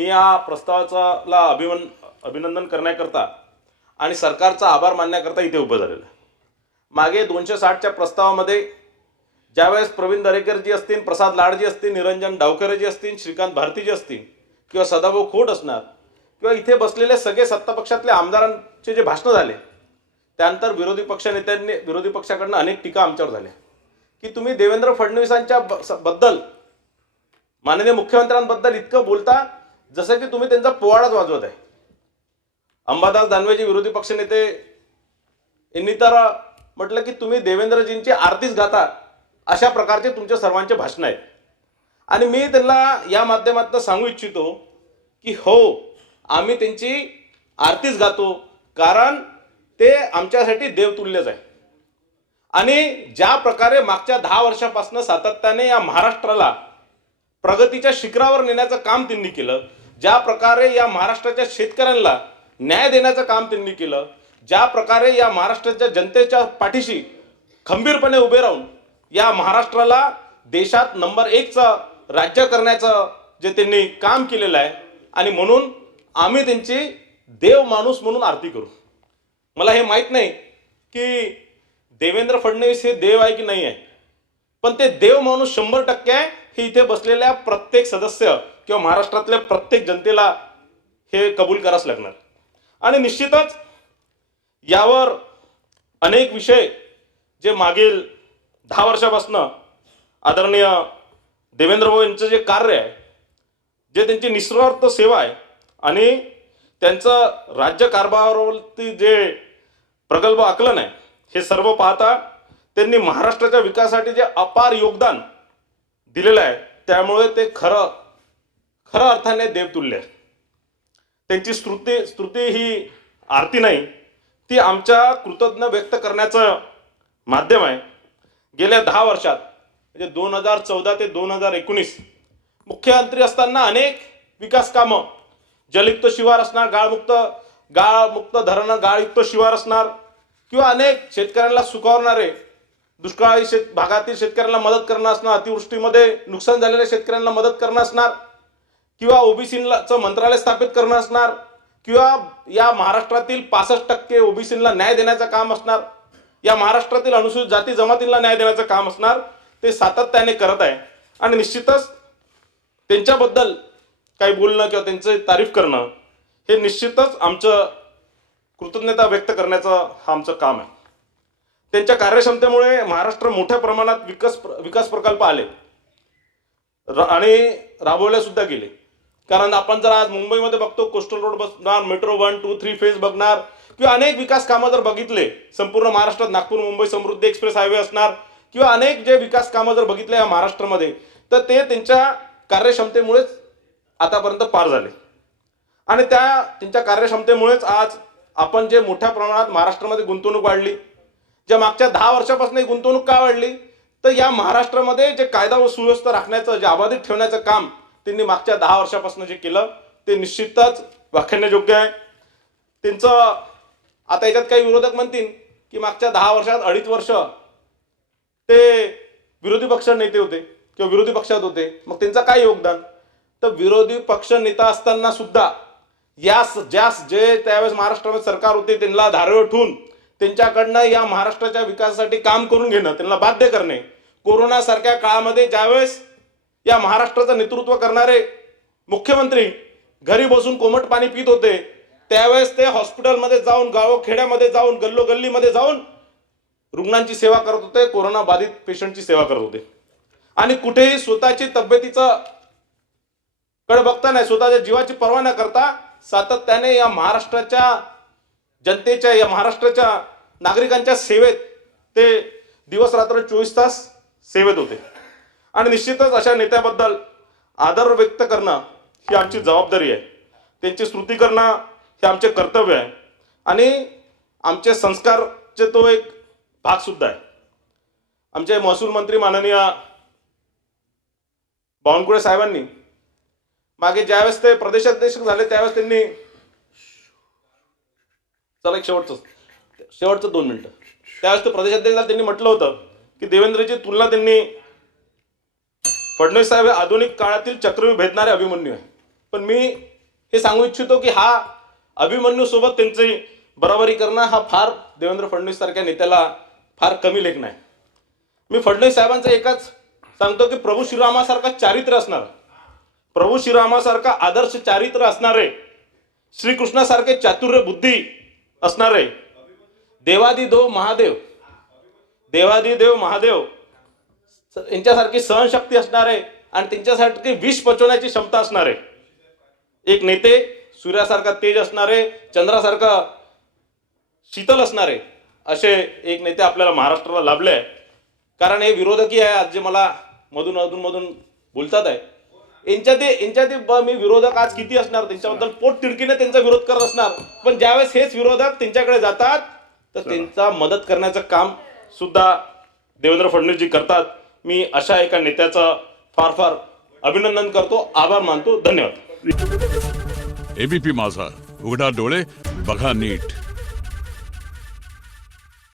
मी या प्रस्तावाचा अभिनंदन करण्याकरता आणि सरकारचा आभार मानण्याकरता इथे उभं झालेलं आहे. मागे 260च्या प्रस्तावामध्ये ज्यावेळेस प्रवीण दरेकर असतील, प्रसाद लाडजी असतील, निरंजन डावकरे असतील, श्रीकांत भारती असतील किंवा सदाभाऊ खोट असणार किंवा इथे बसलेले सगळे सत्तापक्षातले आमदारांचे जे भाषणं झाले त्यानंतर विरोधी पक्षाकडनं अनेक टीका आमच्यावर झाल्या की तुम्ही देवेंद्र फडणवीसांच्या बद्दल, माननीय मुख्यमंत्र्यांबद्दल इतकं बोलता जसं की तुम्ही त्यांचा पोवाडाच वाजवत आहे. अंबादास दानवेजी विरोधी पक्षनेते यांनी तर म्हटलं की तुम्ही देवेंद्रजींची आरतीच गाता, अशा प्रकारचे तुमच्या सर्वांचे भाषण आहेत. आणि मी त्यांना या माध्यमातून सांगू इच्छितो की हो, आम्ही त्यांची आरतीच गातो, कारण ते आमच्यासाठी देवतुल्यच आहे. आणि ज्या प्रकारे मागच्या 10 वर्षापासून सातत्याने या महाराष्ट्राला प्रगतीच्या शिखरावर नेण्याचं काम त्यांनी केलं, ज्या प्रकारे या महाराष्ट्राच्या शेतकऱ्यांना न्याय देण्याचं काम त्यांनी केलं, ज्या प्रकारे या महाराष्ट्राच्या जनतेच्या पाठीशी खंबीरपणे उभे राहून या महाराष्ट्राला देशात नंबर 1चं राज्य करण्याचं जे त्यांनी काम केलेलं आहे, आणि म्हणून आम्ही त्यांची देव माणूस म्हणून आरती करू. मला हे माहीत नाही की देवेंद्र फडणवीस हे देव आहे की नाही आहे, पण ते देव माणूस 100% आहे हे इथे बसलेल्या प्रत्येक सदस्य किंवा महाराष्ट्रातल्या प्रत्येक जनतेला हे कबूल करावंच लागणार. आणि निश्चितच यावर अनेक विषय जे मागील 10 वर्षापासून आदरणीय देवेंद्र भाऊ यांचं जे कार्य आहे, जे त्यांची निस्वार्थ सेवा आहे आणि त्यांचं राज्य कारभारावरती जे प्रगल्भ आकलन आहे, हे सर्व पाहता त्यांनी महाराष्ट्राच्या विकासासाठी जे अपार योगदान दिलेलं आहे, त्यामुळे ते खरं अर्थाने देवतुल्य आहे. त्यांची स्तुती ही आरती नाही, ती आमच्या कृतज्ञ व्यक्त करण्याचं माध्यम आहे. गेल्या 10 वर्षात म्हणजे 2014 ते 2019 मुख्यमंत्री असताना अनेक विकास कामं, जलयुक्त शिवार असणार, गाळमुक्त धरण, गाळयुक्त शिवार असणार किंवा अनेक शेतकऱ्यांना सुखावणारे दुष्काळी भागातील शेतकऱ्यांना मदत करणं असणार, अतिवृष्टीमध्ये नुकसान झालेल्या शेतकऱ्यांना मदत करणं असणार किंवा ओबीसीचं मंत्रालय स्थापित करणं असणार किंवा या महाराष्ट्रातील 65% ओबीसीला न्याय देण्याचं काम असणार, या महाराष्ट्रातील अनुसूचित जाती जमातींना न्याय देण्याचं काम असणार, ते सातत्याने करत आहे. आणि निश्चितच त्यांच्याबद्दल काही बोलणं किंवा त्यांची तारीफ करणं हे निश्चितच आमचं कृतज्ञता व्यक्त करण्याचं हा आमचं काम आहे. त्यांच्या कार्यक्षमतेमुळे महाराष्ट्र मोठ्या प्रमाणात विकास प्रकल्प आले आणि राबवले सुद्धा गेले. कारण आपण जर आज मुंबईमध्ये बघतो, कोस्टल रोड बघणार, मेट्रो 1, 2, 3 फेज बघणार किंवा अनेक विकास कामं जर बघितले संपूर्ण महाराष्ट्रात, नागपूर मुंबई समृद्धी एक्सप्रेस हायवे असणार किंवा अनेक जे विकास कामं जर बघितले या महाराष्ट्रामध्ये, तर ते त्यांच्या कार्यक्षमतेमुळेच आतापर्यंत पार झाले. आणि त्यांच्या कार्यक्षमतेमुळेच आज आपण जे मोठ्या प्रमाणात महाराष्ट्रामध्ये गुंतवणूक वाढली, ज्या मागच्या 10 वर्षापासून ही गुंतवणूक का वाढली, तर या महाराष्ट्रामध्ये जे कायदा व सुव्यवस्था राखण्याचं, जे अबाधित ठेवण्याचं काम त्यांनी मागच्या 10 वर्षापासून जे केलं ते निश्चितच वाखाणण्यायोग्य आहे. त्यांचं आता याच्यात काही विरोधक म्हणतील की मागच्या 10 वर्षात 2.5 वर्ष ते विरोधी पक्ष नेते होते किंवा विरोधी पक्षात होते, मग त्यांचं काय योगदान? तर विरोधी पक्ष नेता असताना सुद्धा जे त्यावेळेस महाराष्ट्रामध्ये सरकार होते त्यांना धारेवर ठेवून त्यांच्याकडनं या महाराष्ट्राच्या विकासासाठी काम करून घेणं, त्यांना बाध्य करणे. कोरोनासारख्या काळामध्ये ज्यावेळेस या महाराष्ट्राचं नेतृत्व करणारे मुख्यमंत्री घरी बसून कोमट पाणी पित होते, त्यावेळेस ते हॉस्पिटलमध्ये जाऊन, गावखेड्यामध्ये जाऊन, गल्लोगल्लीमध्ये जाऊन रुग्णांची सेवा करत होते, कोरोना बाधित पेशंटची सेवा करत होते. आणि कुठेही स्वतःची तब्येतीचं कडे बघता नाही, स्वतःच्या जीवाची पर्वा न करता सातत्याने या महाराष्ट्राच्या जनतेच्या, या महाराष्ट्राच्या नागरिकांच्या सेवेत ते दिवस रात्र 24 तास सेवेत होते. आणि निश्चितच अशा नेत्याबद्दल आदर व्यक्त करणं ही आमची जबाबदारी आहे. त्यांची स्तुती करणं हे आमचे कर्तव्य आहे आणि आमचे संस्कारचे तो एक भाग सुद्धा आहे. आमचे महसूल मंत्री माननीय बावनकुळे साहेबांनी मागे ज्यावेळेस ते प्रदेशाध्यक्ष झाले त्यावेळेस त्यांनी, चला एक शेवटचं 2 मिनिटं, त्यावेळेस ते प्रदेशाध्यक्ष झाले, त्यांनी म्हटलं होतं की देवेंद्रची तुलना त्यांनी फडणवीस साहेब आधुनिक काळातील चक्रव्यूह भेदणारे अभिमन्यू आहे. पण मी हे सांगू इच्छितो की हा अभिमन्यू सोबत त्यांची बरोबरी करणं हा फार देवेंद्र फडणवीस सारख्या नेत्याला फार कमी लेखन आहे. मी फडणवीस साहेबांचं एकच सांगतो की प्रभू श्रीरामासारखा चारित्र्य असणार, प्रभू श्रीरामासारखा आदर्श चारित्र्य असणारे, श्रीकृष्णासारखे चातुर्य बुद्धी असणारे, देवादिदेव महादेव यांच्यासारखी सहनशक्ती असणारे आणि त्यांच्यासारखी विष पचवण्याची क्षमता असणारे एक नेते, सूर्यासारखा तेज असणारे, चंद्रासारखा शीतल असणारे असे एक नेते आपल्याला महाराष्ट्राला लाभले आहे. कारण हे विरोधकी आहे आज जे मला मधून बोलतात आहे, यांच्यात मी विरोधक आज किती असणार, त्यांच्याबद्दल पोट तिडकीने त्यांचा विरोध करत असणार, पण ज्यावेळेस हेच विरोधक त्यांच्याकडे जातात तर त्यांचा मदत करण्याचं काम सुद्धा देवेंद्र फडणवीसजी करतात. मी अशा एका नेत्याचं फार फार अभिनंदन करतो, आभार मानतो. धन्यवाद. एबीपी माझा, उघडा डोळे बघा नीट.